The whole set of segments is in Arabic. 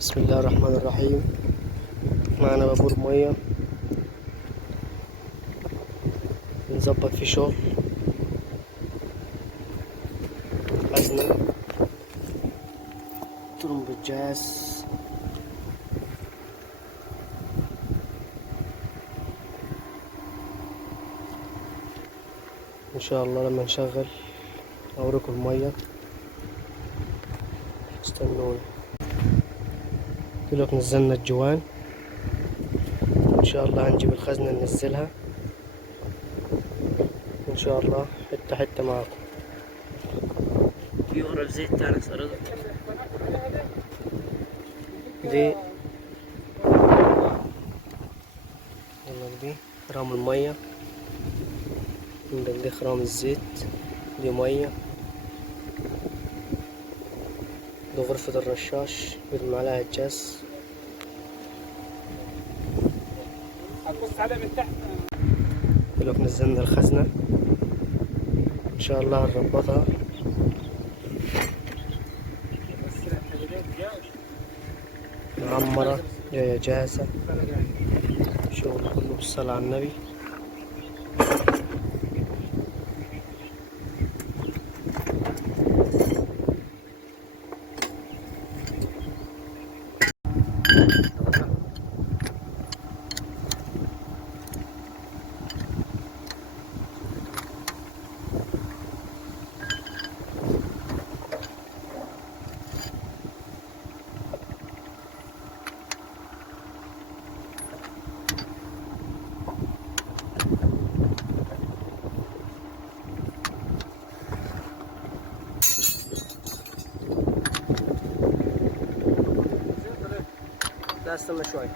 بسم الله الرحمن الرحيم. معنا بابور مية بنظبط فيه شغل خزنة طرمبة جاز. ان شاء الله لما نشغل اوريكم المية، استنوني. دلوقتي نزلنا الجوان، ان شاء الله هنجيب الخزنة ننزلها ان شاء الله حتة حتة معاكم. في ورا الزيت تاني صار دي، يلا دي خرام المية، عندك دي خرام الزيت، دي مية، دي غرفة الرشاش يرمي عليها الجاز. دلوقتي نزلنا الخزنة ان شاء الله هنربطها. معمرة جاية جاهزة، شغل كله بالصلاة على النبي. لا استنى شوي.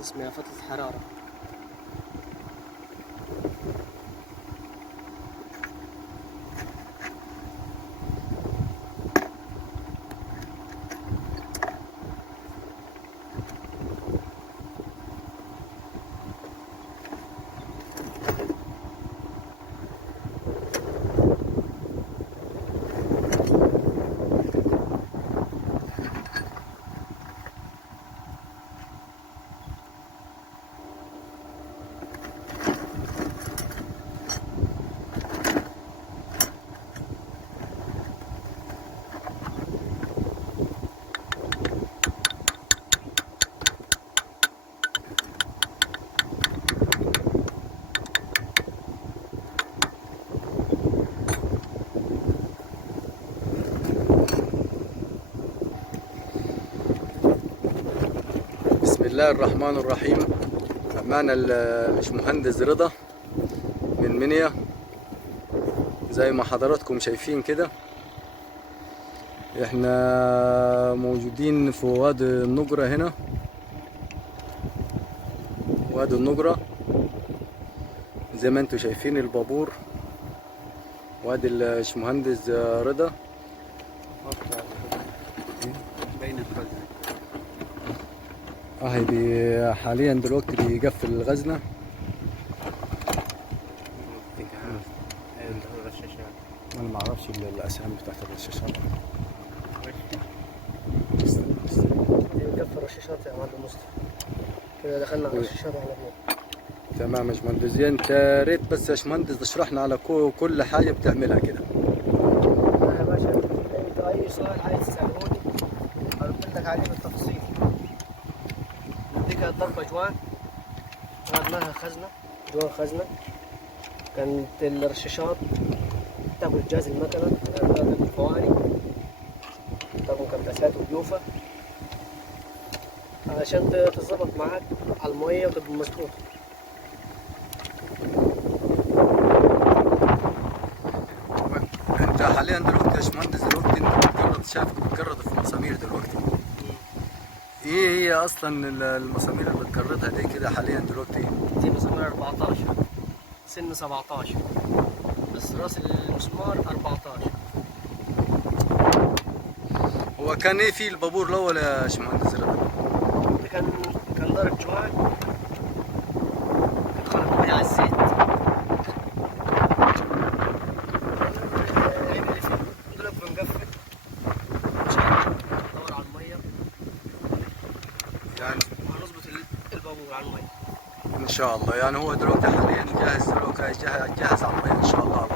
اسمها فترة حرارة. بسم الله الرحمن الرحيم. معنا الباشمهندس رضا من منيا، زي ما حضراتكم شايفين كده. احنا موجودين في وادي النجرة هنا، وادي النجرة زي ما انتم شايفين البابور، وادي الباشمهندس رضا. والله حاليا دلوقتي بيقفل الغزنة. انا ما اعرفش الاسامي بتاعت الرشاشات. نقفل الرشاشات يا معلم مصطفى. كده دخلنا على الرشاشات واحنا فين. تمام يا باشمهندس، انت يا ريت بس يا باشمهندس تشرحنا على كل حاجة بتعملها كده. يا باشا انت اي سؤال عايز تسالهوني هرد لك عليه بالتفصيل. نديك ضربة جوان خدناها خزنة، جوان خزنة. كانت الرشاشات تاخد جهاز المكنة، تاخد الفواني، تاخد كباسات وجوفة علشان تظبط معاك على المية وتبقى مظبوطة. انت حاليا دلوقتي يا باشمهندس دلوقتي انت بتجرد، شايفك بتجرد في المسامير دلوقتي. ايه هي اصلا المسامير اللي بتجردها دي كده حاليا دلوقتي؟ دي مسامير 14 سن 17 بس راس المسمار 14. هو كان ايه في البابور الاول يا باشمهندس رضا؟ كان ضارب جوان، كنت خارج مية على الزيت. العيب اللي فيه دلوقتي بنقفل ندور على المية يعني وهنظبط البابور على المية ان شاء الله. يعني هو دلوقتي حاليا جاهز، دلوقتي جاهز على المية ان شاء الله.